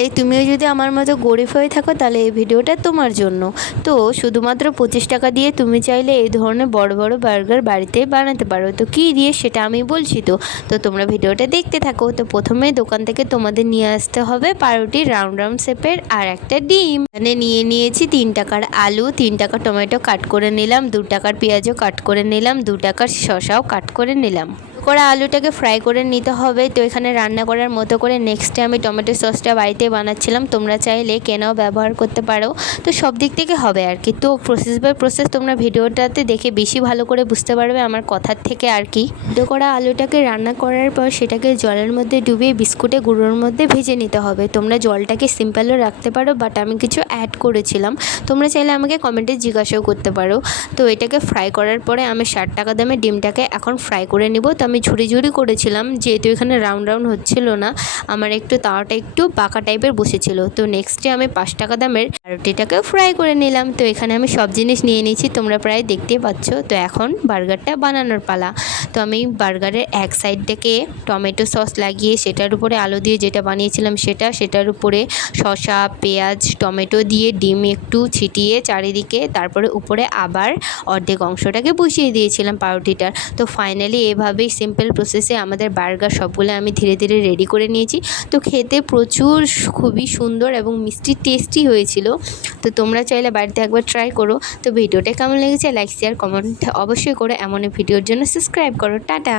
তাই তুমিও যদি আমার মতো গরিব হয়ে থাকো তাহলে এই ভিডিওটা তোমার জন্য। তো শুধুমাত্র 25 টাকা দিয়ে তুমি চাইলে এই ধরনের বড় বড় বার্গার বাড়িতেই বানাতে পারো। তো কী দিয়ে সেটা আমি বলছি। তো তোমরা ভিডিওটা দেখতে থাকো। তো প্রথমে দোকান থেকে তোমাদের নিয়ে আসতে হবে পাউরুটি রাউন্ড রাউন্ড শেপের আর একটা ডিম। এখানে নিয়ে নিয়েছি 3 টাকার আলু, 3 টাকা টমেটো কাট করে নিলাম, 2 টাকার পেঁয়াজও কাট করে নিলাম, 2 টাকার শসাও কাট করে নিলাম। করা আলুটাকে ফ্রাই করে নিতে হবে। তো এখানে রান্না করার মতো করে নেক্সটে আমি টমেটো সসটা বাড়িতে বানাচ্ছিলাম। তোমরা চাইলে কেনাও ব্যবহার করতে পারো। তো সব দিক থেকে হবে আর কি। তো প্রসেস বাই প্রসেস তোমরা ভিডিওটাতে দেখে বেশি ভালো করে বুঝতে পারবে আমার কথার থেকে আর কি। সিদ্ধ করা আলুটাকে রান্না করার পর সেটাকে জলের মধ্যে ডুবিয়ে বিস্কুটে গুঁড়োর মধ্যে ভেজে নিতে হবে। তোমরা জলটাকে সিম্পলও রাখতে পারো, বাট আমি কিছু অ্যাড করেছিলাম। তোমরা চাইলে আমাকে কমেন্টে জিজ্ঞাসাও করতে পারো। তো এটাকে ফ্রাই করার পরে আমি 60 টাকা দামে ডিমটাকে এখন ফ্রাই করে নিব। তো আমি ঝুড়ি ঝুড়ি করেছিলাম, যেহেতু এখানে রাউন্ড রাউন্ড হচ্ছিল না, আমার একটু তাওয়াটা একটু বাঁকা টাইপের বসেছিল। তো নেক্সটে আমি 5 টাকা দামের রুটিটাকে ফ্রাই করে নিলাম। তো এখানে আমি সব জিনিস নিয়ে নিয়েছি, তোমরা প্রায় দেখতেই পাচ্ছ। তো এখন বার্গারটা বানানোর পালা। তো আমি বার্গারের এক সাইডটাকে টমেটো সস লাগিয়ে সেটার উপরে আলু দিয়ে যেটা বানিয়েছিলাম সেটার উপরে শসা, পেঁয়াজ, টমেটো দিয়ে ডিম একটু ছিটিয়ে চারিদিকে, তারপরে উপরে আবার অর্ধেক অংশটাকে বসিয়ে দিয়েছিলাম পাউরুটিটার। তো ফাইনালি এভাবেই সিম্পল প্রসেসে আমাদের বার্গার সবগুলো আমি ধীরে ধীরে রেডি করে নিয়েছি। তো খেতে প্রচুর খুবই সুন্দর এবং মিষ্টি টেস্টি হয়েছিল। তো তোমরা চাইলে বাড়িতে একবার ট্রাই করো। তো ভিডিওটা কেমন লেগেছে লাইক শেয়ার কমেন্ট অবশ্যই করো। এমন ভিডিওর জন্য সাবস্ক্রাইব করো। টাটা।